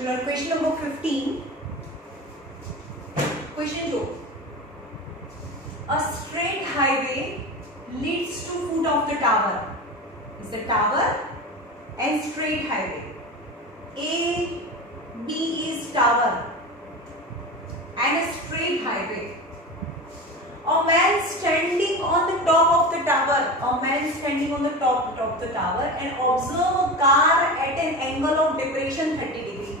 चलो question number 15. Question 2. A straight highway leads to foot of the tower. It's a tower and straight highway. A, B is tower and a straight highway. A man standing on the top of the tower. A man standing on the top of the tower and observe a car at an angle of depression 30 degree.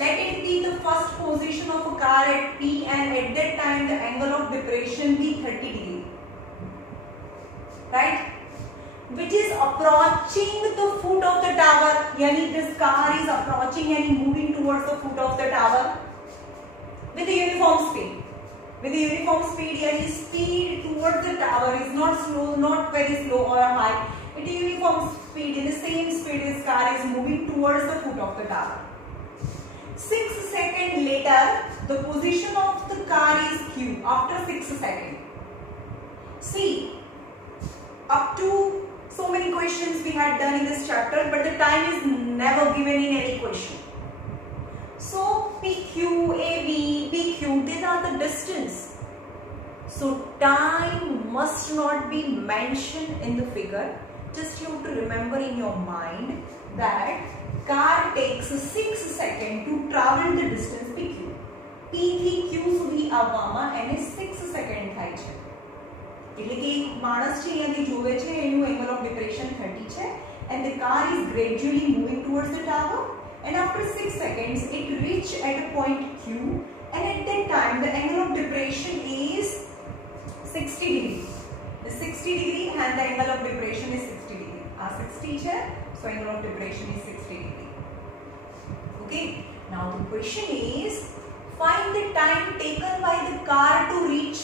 Let it be the first position of a car at P and at that time the angle of depression be 30 degree. Right? Which is approaching the foot of the tower. Yani this car is approaching and moving towards the foot of the tower with a uniform speed. With a uniform speed, yani speed towards the tower is not slow, not very slow or high. It is uniform speed. In the same speed, this car is moving towards the foot of the tower. 6 seconds later, the position of the car is Q. After 6 seconds, see, up to so many questions we had done in this chapter, but the time is never given in any question. So PQ, AB, BQ, these are the distance. So time must not be mentioned in the figure. Just you have to remember in your mind that car takes 6 seconds to travel the distance PQ. P થી Q સુધી આવવામાં એને 6 second થાય છે. એટલે કે એક માણસ છે અહીંયાથી જોવે છે એનું એંગલ ઓફ ડિપ્રેશન 30 છે and the car is gradually moving towards the tower. And after 6 seconds, it reached at a point Q, and at that time, the angle of depression is 60 degree. The 60 degree and the angle of depression is 60 degree. 60 है, so angle of depression is 60 degree. Okay. Now the question is, find the time taken by the car to reach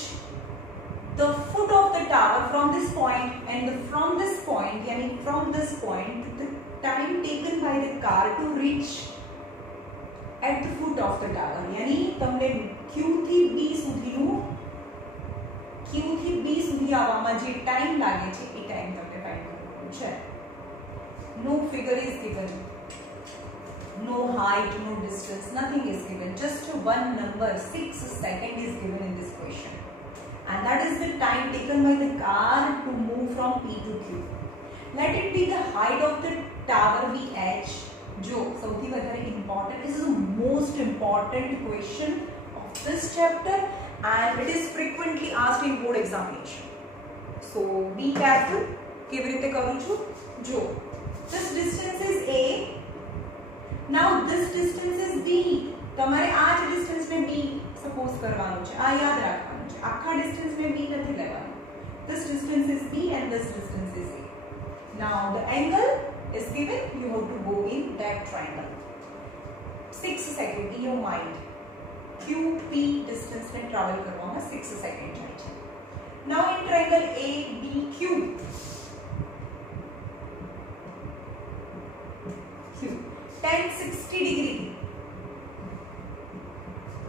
the foot of the tower from this point, and from this point, yani from this point, the time taken by the car to reach at the foot of the tower. यानी तमने Q થી B સુધીનું Q થી B સુધી આવવામાં જે time લાગે છે એ ટાઈમ તમને ફાઇન્ડ કરવાનો છે. No figure is given, no height, no distance, nothing is given. Just one number, 6 seconds is given in this question, and that is the time taken by the car to move from P to Q. Let it be the height of the tower VH. जो सौથી વધારે important, this is the most important question of this chapter and it is frequently asked in board examination. So be careful. કેવી રીતે કરું છું? જો this distance is A. Now this distance is B. તમારે આ જ distance ને B suppose કરવાનું છે. આ યાદ રાખવાનું છે. આખા distance ને B નથી લેવાનું. This distance is B and this distance is A. Now the angle is given, you have to go in that triangle. 6 seconds in your mind. QP distance में travel करवाना 6 seconds चाहिए. Now in triangle ABQ, Q tan 60 degree.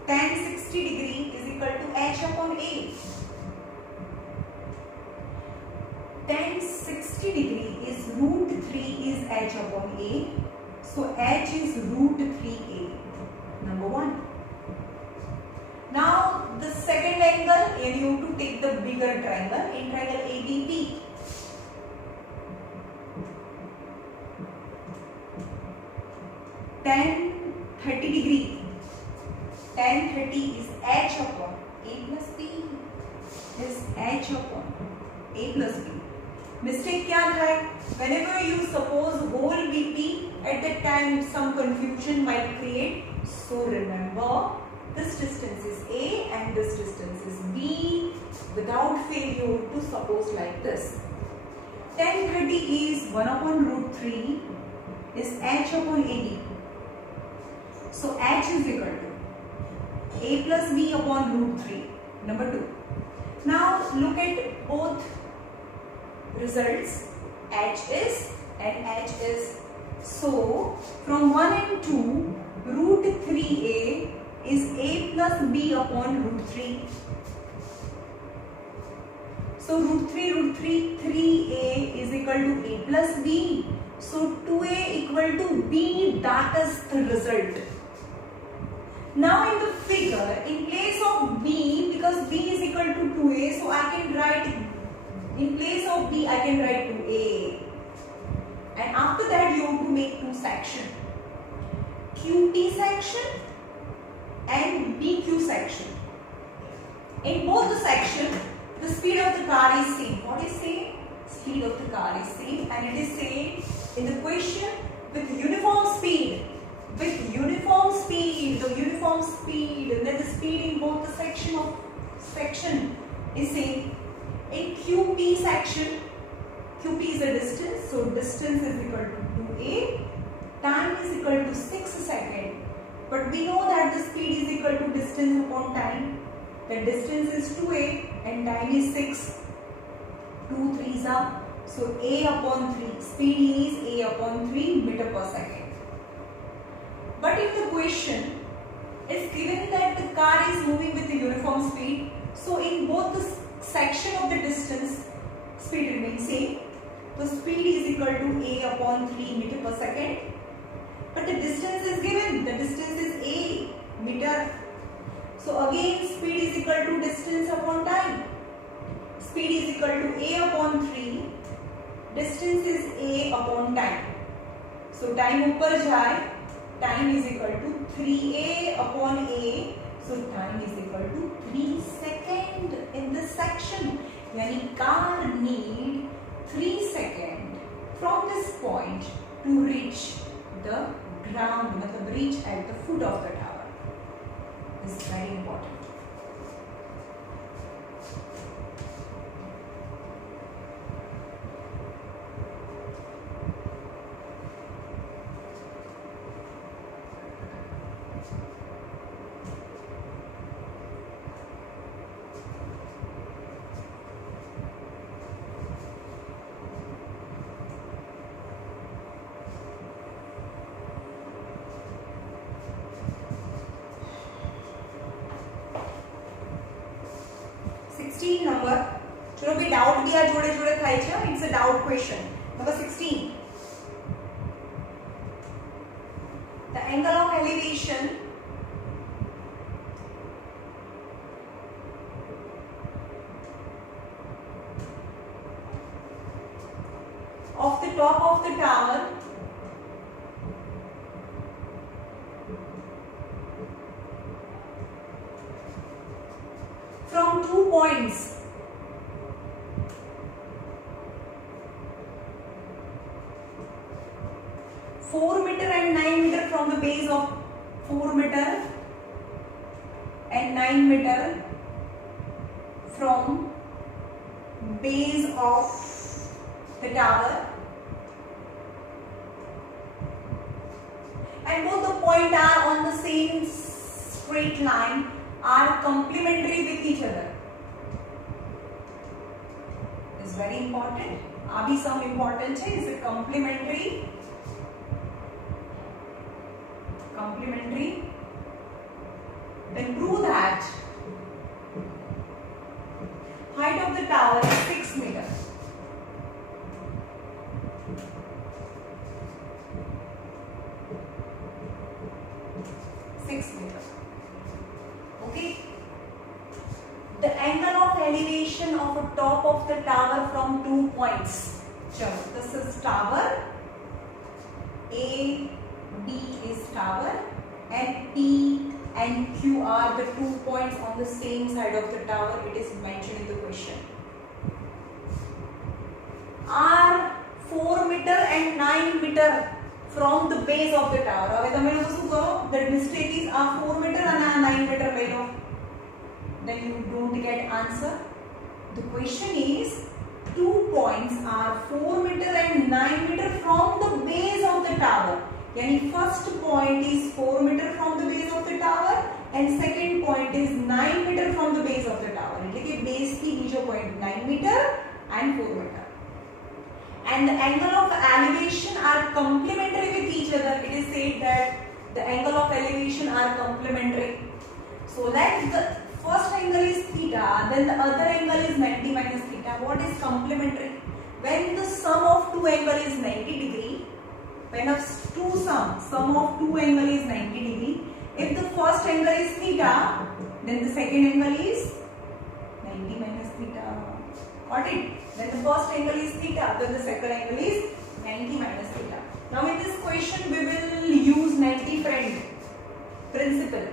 Tan 60 degree is equal to H upon A. Tan 60 degree is root 3 is H upon A. So H is root 3A. Number 1. Now the second angle, and you have to take the bigger triangle. In triangle ABP, tan 30 degree. Tan 30 is H upon A plus B. Is H upon A plus B. Mistake क्या है? Whenever you suppose whole BP, at that time some confusion might create. So remember, this distance is A and this distance is B. Without fail, you have to suppose like this. Tan 30 is 1 upon root 3 is H upon AB. So H is equal to A plus B upon root 3. Number 2. Now look at both results. H is and H is. So from 1 and 2, root 3A is A plus B upon root 3. So root 3, 3A is equal to A plus B. So 2A equal to B, that is the result. Now in the figure, in place of B, because B is equal to 2A, so I can write, in place of B, I can write 2A. And after that, you have to make two sections. QT section and BQ section. In both the sections, the speed of the car is same. What is same? Speed of the car is same, and it is same in the question with uniform speed. With uniform speed, the uniform speed, and then the speed in both the section is same. In QP section, QP is the distance, so distance is equal to 2A, time is equal to 6 seconds. But we know that the speed is equal to distance upon time. The distance is 2A and time is 6. 2 3s are, so A upon 3. Speed is A upon 3 meter per second. But in the question, it's given that the car is moving with a uniform speed. So in both the section of the distance, speed remains same. The speed is equal to A upon 3 meter per second. But the distance is given. The distance is A meter. So again, speed is equal to distance upon time. Speed is equal to A upon 3. Distance is A upon time. So time upar jai. Time is equal to 3A upon A. So time is equal to 3 seconds in this section. Yani car need 3 seconds from this point to reach the ground, reach at the foot of the tower. This is very important. Number, चलो भी doubt दिया जोड़े जोड़े થાય છે. It's a doubt question. Number 16. The angle of elevation of the top of the tower from 2 points. Four meter and 9 meter from the base of 4 meter and 9 meter from base of the tower, and both the points are on the same straight line, are complementary with each other. Is very important. Abhi some important है. Is it complementary? Complementary. Then prove that height of the tower is 6 meters. Okay. The angle of elevation of a top of the tower from 2 points. Chalo, this is tower. A, B is tower, and P and Q are the 2 points on the same side of the tower. It is mentioned in the question. Are 4 meter and 9 meter from the base of the tower. હવે તમે લોકો શું કરો? The mistake is આ 4 meter and આ 9 meter લઈ લો. Then you don't get answer. The question is 2 points are 4 meter and 9 meter from the base of the tower. Yani first point is 4 meter from the base of the tower and second point is 9 meter from the base of the tower. એટલે કે base થી બીજો point 9 meter and 4 meter. And the angle of elevation are complementary with each other. It is said that the angle of elevation are complementary. So let the first angle is theta, then the other angle is 90 minus theta. What is complementary? When the sum of two angle is 90 degree, when a sum of two angle is 90 degree, If the first angle is theta, then the second angle is 90 minus theta. Got it? When the first angle is theta, then the second angle is 90 minus theta. Now in this question we will use 90 friend principle.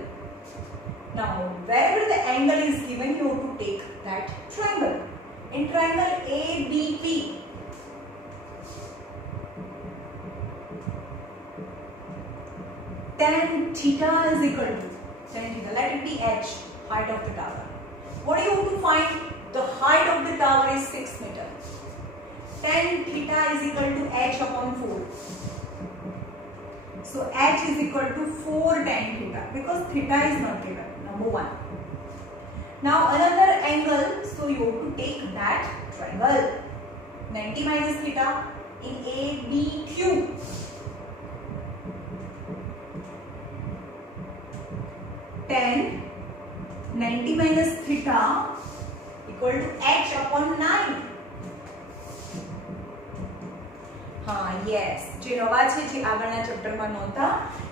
Now wherever the angle is given, you have to take that triangle. In triangle ABP, tan theta is equal to tan theta. Let it be h, height of the tower. What do you have to find? The height of the tower is 6 meter. Tan theta is equal to h upon 4. So h is equal to 4 tan theta because theta is not given. Number 1. Now another angle, so you have to take that triangle. 90 minus theta in ABQ. Tan 90 minus theta equal to h upon 9. हाँ yes, જે નવા છે જે આગળના ચેપ્ટરમાં નહોતા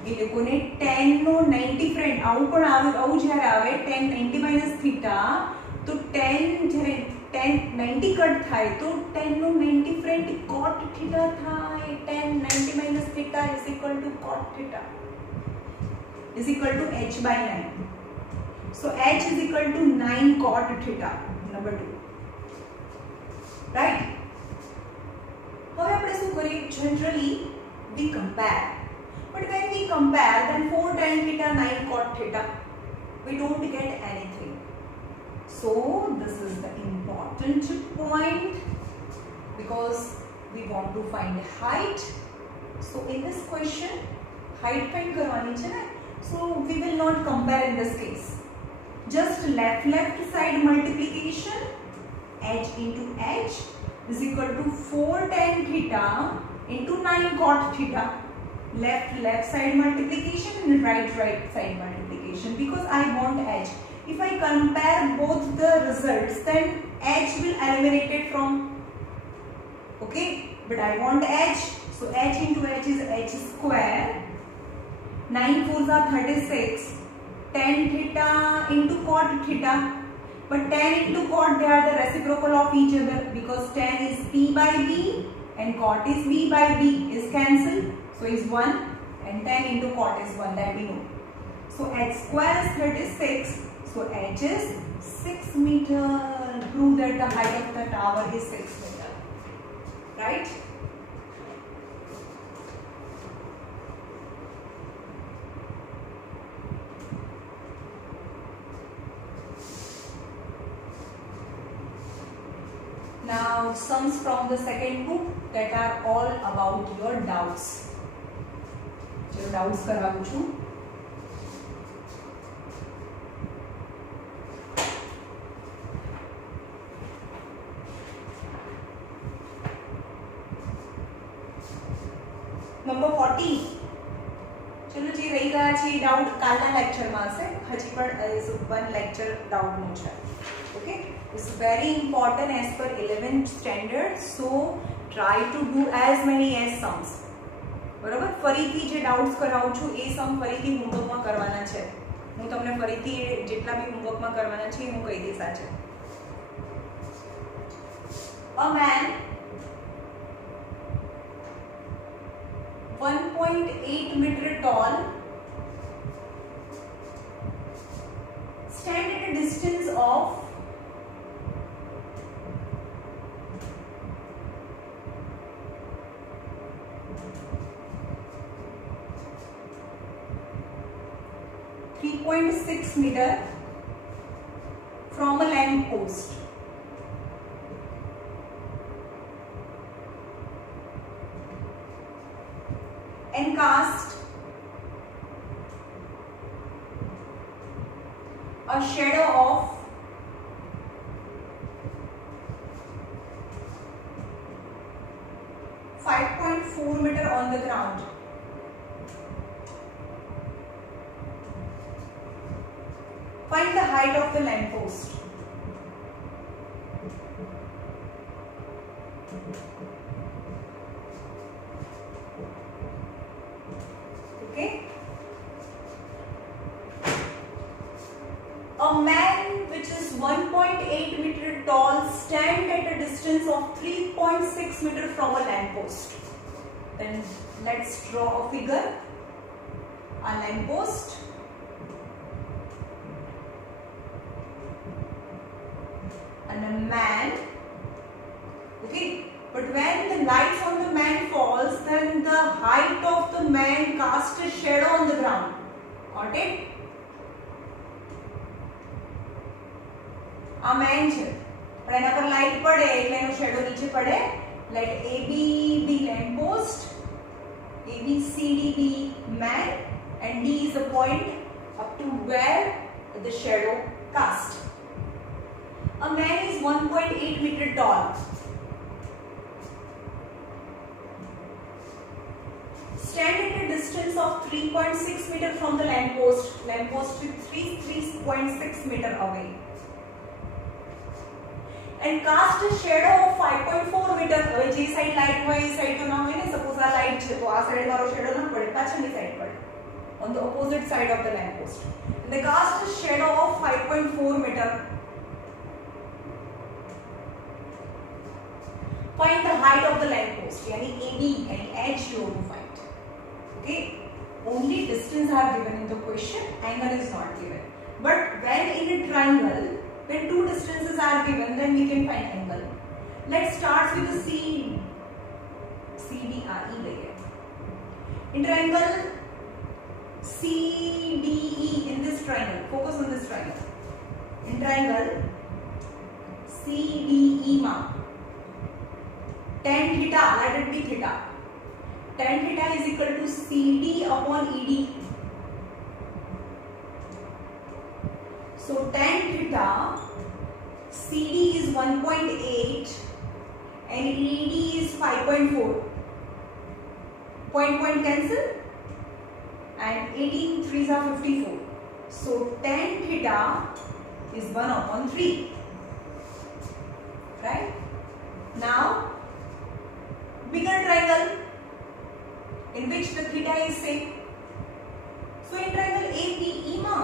એ લોકોને tan નો 90 friend આવું પણ આવું જ્યારે આવે tan 90 minus theta તો tan જ્યારે tan 90 કટ થાય તો tan નો 90 ફ્રેન્ડ cot theta થાય. tan 90 minus theta is equal to cot theta is equal to h by 9. So h is equal to 9 cot theta. Number 2. Right? હવે આપણે શું કરીએ? Generally we compare, but when we compare, then 4 tan theta 9 cot theta, we don't get anything. So this is the important point because we want to find height. So in this question height find કરવાની છે ને, so we will not compare in this case. Just left side multiplication, h into h is equal to 4 tan theta into 9 cot theta. Left side multiplication and right side multiplication because I want h. If I compare both the results, then h will eliminate it from, okay, but I want h, so h into h is h square. 9 4s are 36. Tan theta into cot theta, but tan into cot, they are the reciprocal of each other because tan is p by b and cot is b by b is cancelled, so is 1, and tan into cot is 1, that we know. So h square is 36, so h is 6 meter. Prove that the height of the tower is 6 meter. Right? Now sums from the second book that are all about your doubts. जो doubts कराऊँ छू. Number 40. चलो जी रही गया છે doubt કાલના લેક્ચરમાં હશે. હજી પણ one lecture डाउट નું છે. Okay. It's very important as per 11th standard, so try to do as many as sums. બરાબર? ફરીથી જે ડાઉટ્સ કરાવું છું એ સમ ફરીથી હોમવર્કમાં કરવાના છે. હું તમને ફરીથી જેટલા બી હોમવર્કમાં કરવાના છે હું કહી દઈશ આજે. A man 1.8 meter tall stand at a distance of 3.6 meter from a lamp post. And cast a shadow of 5.4 meter on the ground. Find the height of the lamp post. Okay. stand at a distance of 3.6 meter from a lamp post. Then let's draw a figure. A lamp post. And a man. Okay. But when the light from the man falls, then the height of the man casts a shadow on the ground. Got it? A man છે પણ એના પર light પડે એટલે એનો shadow નીચે પડે. Let AB be lamp post, ABCD be man, and D is the point up to where the shadow cast. A man is 1.8 meter tall. Stand at a distance of 3.6 meter from the lamp post. Lamp post is 3.6 meter away. And cast a shadow of 5.4 meter. હવે જે side light હોય એ side તો ના હોય ને. Suppose આ light છે તો આ સાઈડ મારો શેડો ના પડે, પાછળની સાઈડ પડે, on the opposite side of the lamp post. And they cast a shadow of 5.4 meter. Find the height of the lamp post. यानी AD and edge you have to find. Okay. Only distance are given in the question. Angle is not given. But when in a triangle, when two distances are given, then we can find angle. Let's start with the CDRE. In triangle CDE, in this triangle, focus on this triangle. In triangle CDE ma tan theta, let it be theta. Tan theta is equal to CD upon ED. So tan theta, CD is 1.8 and ED is 5.4. Point cancel and 18 3s are 54. So tan theta is 1/3. Right? Now bigger triangle in which the theta is same. So in triangle APE ma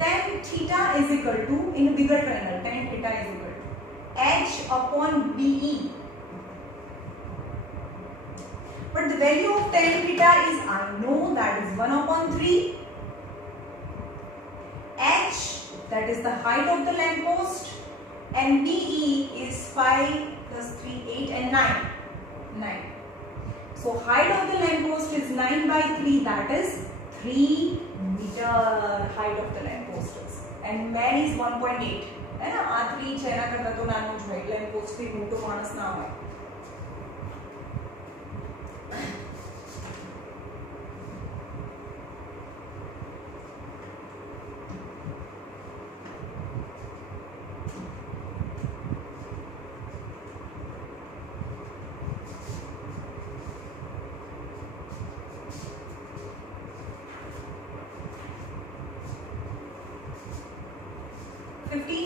tan theta is equal to, in a bigger triangle, tan theta is equal to H upon BE. But the value of tan theta is, I know, that is 1/3. H, that is the height of the lamp post, and BE is 5 plus 3, 8 and 9. So height of the lamp post is 9/3, that is 3 meter height of the lamp post is. And man is 1.8. है ना, आ 3 છે એના કરતા તો નાનું જ હોય, lamp post થી મોટો માણસ ના હોય.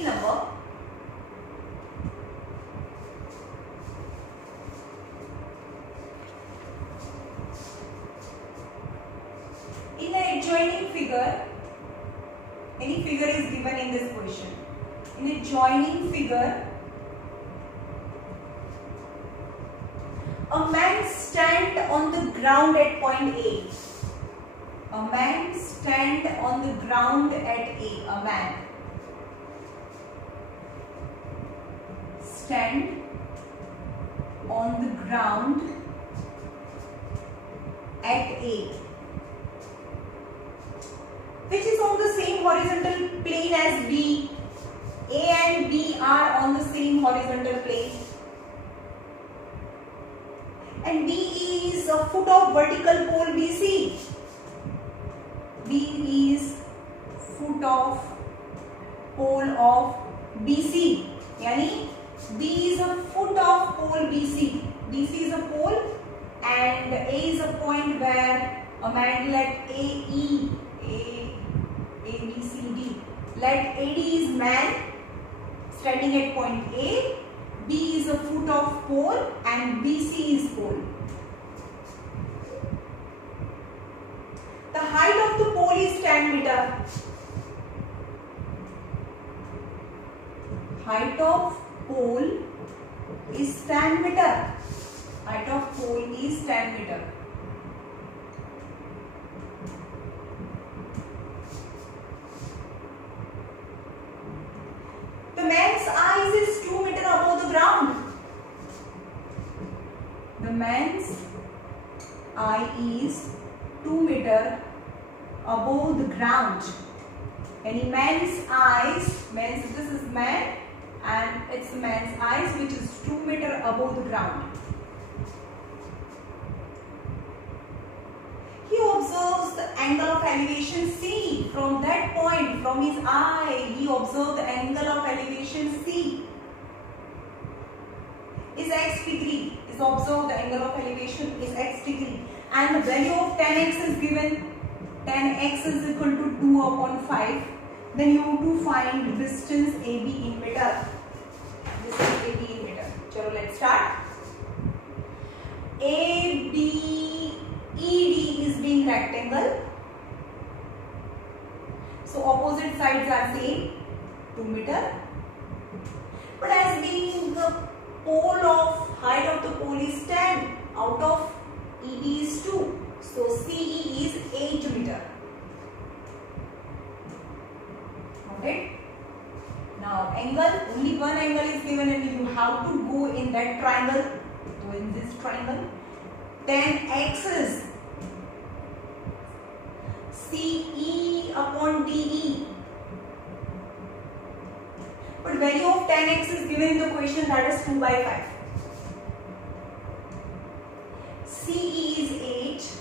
Number. In the adjoining figure, any figure is given in this question. In adjoining figure, a man stand on the ground at point A. A man stand on the ground at A. A man stand on the ground at A, which is on the same horizontal plane as B. A and B are on the same horizontal plane, and B is a foot of vertical pole BC. B is foot of pole of BC. Yani B is a foot of pole BC. BC is a pole and A is a point where a man let AE, ABCD. Let AD is man standing at point A. B is a foot of pole and BC is pole. The height of the pole is 10 meter. height of pole is 10 meter. Height of pole is 10 meter. The man's eyes is 2 meter above the ground. The man's eye is 2 meter above the ground. Any man's eyes, this is man and it's man's eyes which is 2 meter above the ground. He observes the angle of elevation C. From that point, from his eye, he observes the angle of elevation C is x degree. Is observed the angle of elevation is x degree. And the value of 10x is given. 10x is equal to 2 upon 5. Then you have to find distance AB in meter. Distance AB in meter. Chalo, let's start. ED is being rectangle. So opposite sides are same. 2 meter. But as being the pole of height of the pole is 10, out of ED is 2. So CE is 8 meter. Okay. Now angle, only one angle is given and you have to go in that triangle. So in this triangle, 10x is CE upon DE. But value of 10x is given in the question, that is 2 by 5. CE is 8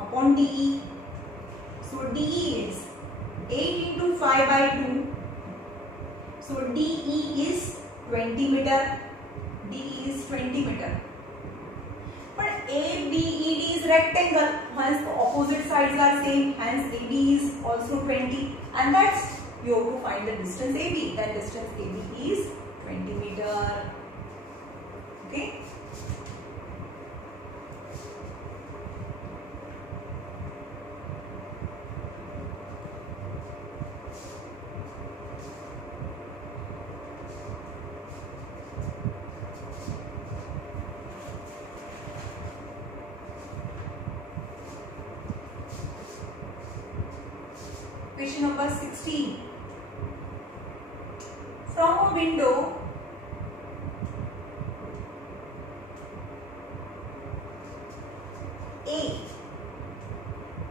upon DE. So DE is 8 into 5 by 2. So DE is 20 meter. DE is 20 meter. But ABED is rectangle. Hence the opposite sides are same. Hence AD is also 20. And that's you have to find the distance AB. That distance AB is 20 meter. Okay. Question number 16. From a window, A,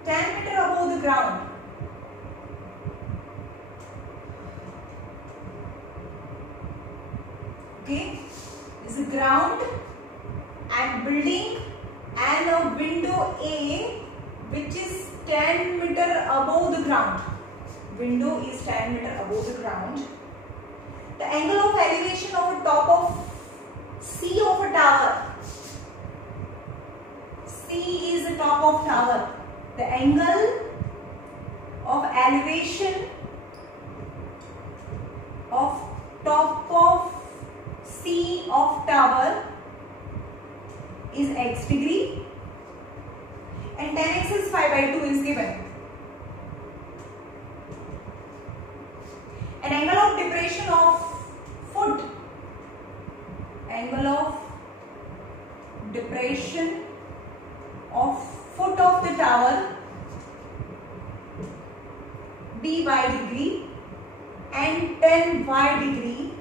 10 meter above the ground, okay, this is ground and building and a window A which is 10 meter above the ground. Window is 10 meter above the ground. The angle of elevation of the top of C of a tower. C is the top of tower. The angle of elevation of top of C of tower is x degree and 10x is 5 by 2 is given. An angle of depression of foot, angle of depression of foot of the tower dy degree and 10y degree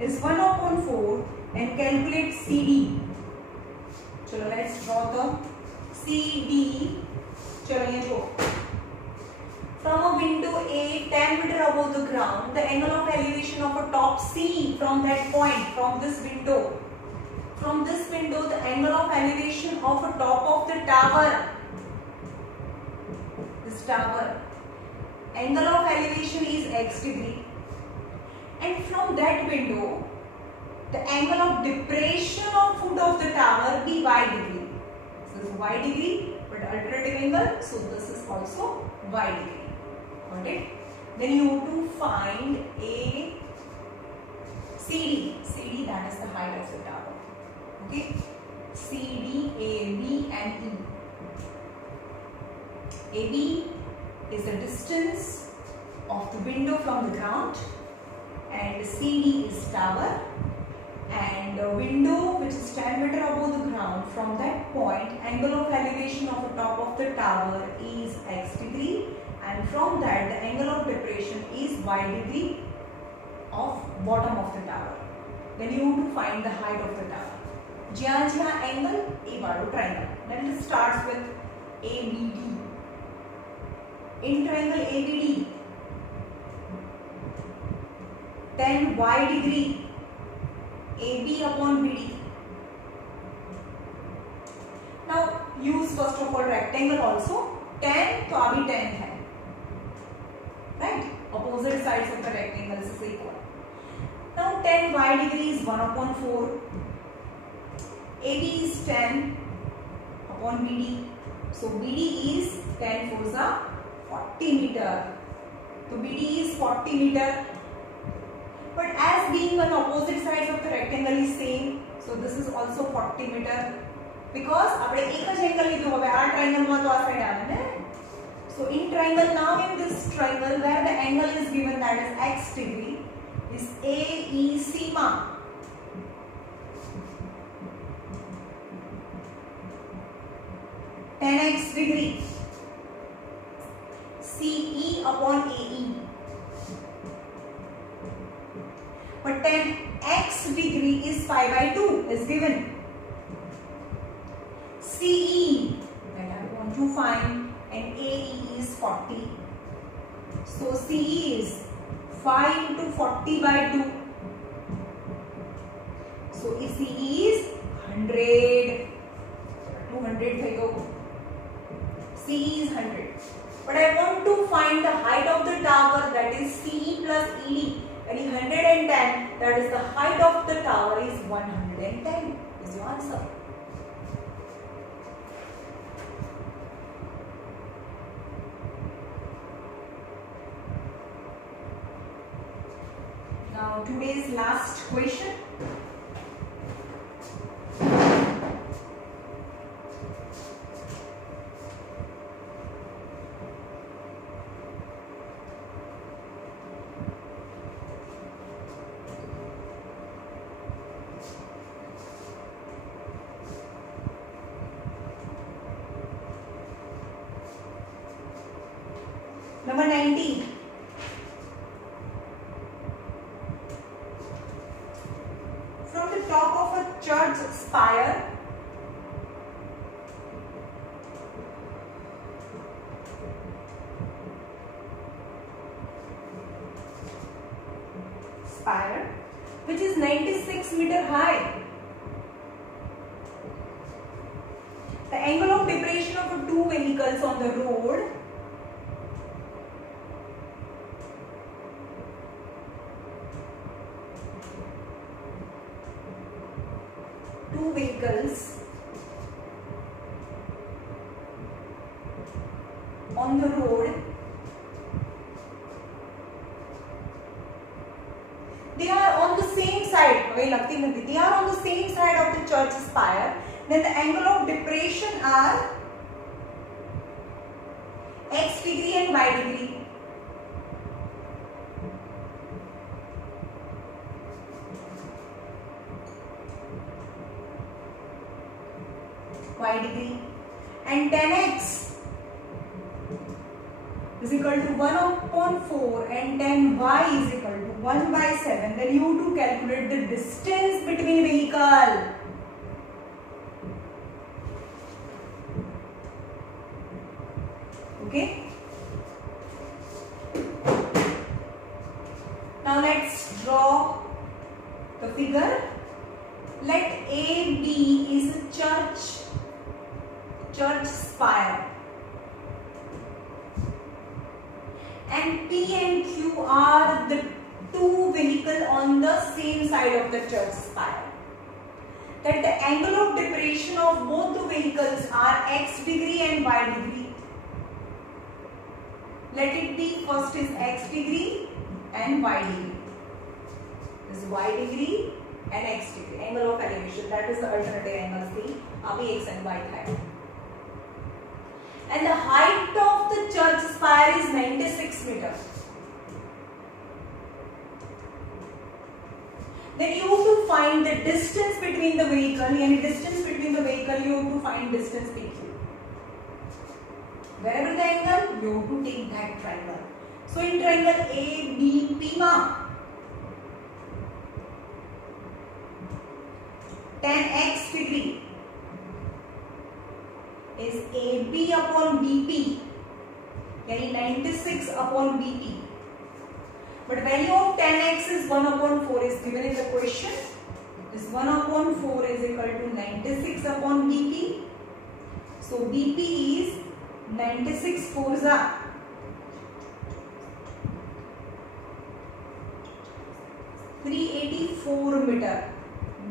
is 1 upon 4 and calculate CD. Chalo, let's draw the CD. Chalo, ye jo. From a window A 10 meter above the ground, the angle of elevation of a top C from that point, from this window, the angle of elevation of a top of the tower, this tower, angle of elevation is x degree, and from that window, the angle of depression of foot of the tower be y degree. So this is y degree, but alternative angle, so this is also y degree. Got it? Then you have to find a CD. CD, that is the height of the tower. Okay? CD, AB and E. AB is the distance of the window from the ground and CD is tower, and the window which is 10 meter above the ground. From that point, angle of elevation of the top of the tower is x degree, and from that the angle of depression is y degree of bottom of the tower. Then you have to find the height of the tower. Jya angle A wado triangle. Then it starts with ABD. In triangle ABD, 10 y degree AB upon BD. Now use first of all rectangle also. 10 तो अभी 10 है, right? Opposite sides of the rectangle is equal. Now 10 y degree is 1 upon 4. AB is 10 upon BD. So BD is 10 4 40 meter. So BD is 40 meter. But as being on opposite sides of the rectangle is same, so this is also 40 meter. Because આપણે એક જ angle લીધું, હવે આ triangle માં તો આ side આવે ને. So in triangle, now in this triangle where the angle is given, that is x degree, is AEC ma. Tan x degree CE upon AE. But tan x degree is pi by 2 is given. CE that I want to find, and AE is 40. So CE is 5 into 40 by 2. So if CE is 100, 200 થઈ ગયો. CE is 100. But I want to find the height of the tower, that is CE plus ED. And 110, that is the height of the tower is 110 is your answer. Now today's last question. Number 19. From the top of a church spire, which is 96 meter high, the angle of depression of the two vehicles on the road on the road, they are on the same side. They are on the same side of the church spire. Then the angle of depression are x degree and y degree. Y degree, and tan x is equal to 1 upon 4 and tan y is equal to 1 by 7. Then you have to calculate the distance between vehicle. Okay. Now let's draw the figure. Let AB is a church spire, and P and Q are the two vehicles on the same side of the church spire. That the angle of depression of both the vehicles are x degree and y degree. Let it be first is x degree and y degree. This is y degree and x degree. Angle of elevation, that is the alternative angles. See, abhi x and y hai. And the height of the church spire is 96 meters. then you have to find the distance between the vehicle. Yani distance between the vehicle, you have to find distance PQ. Wherever the angle, you have to take that triangle. So in triangle ABP ma, tan x degree is AB upon BP, yani 96 upon BP. But value of tan x is 1 upon 4 is given in the question. This 1 upon 4 is equal to 96 upon BP. So BP is 96 4s are 384 meter.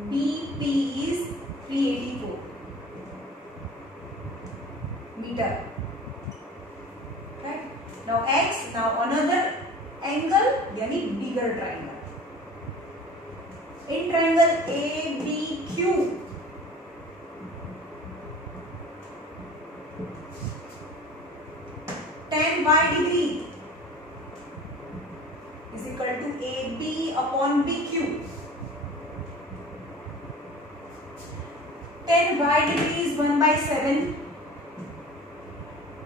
BP is 384 meter. Right? Now x, now another angle, yani bigger triangle. In triangle ABQ, tan y degree is equal to AB upon BQ. Tan y degree is 1 by 7.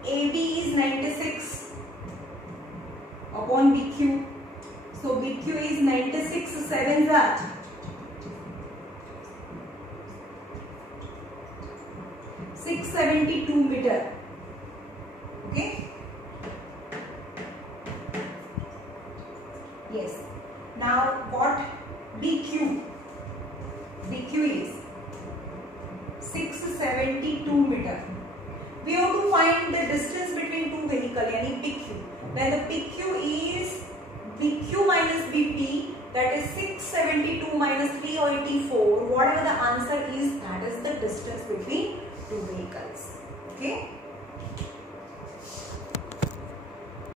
AB is 96 upon BQ. So BQ is 96 7s are 672 meter. Okay. Yes. Now what BQ? BQ is 672 meter. We have to find the distance between two vehicles, yani PQ. When the PQ is BQ minus BP, that is 672 minus 384. Whatever the answer is, that is the distance between two vehicles. Okay.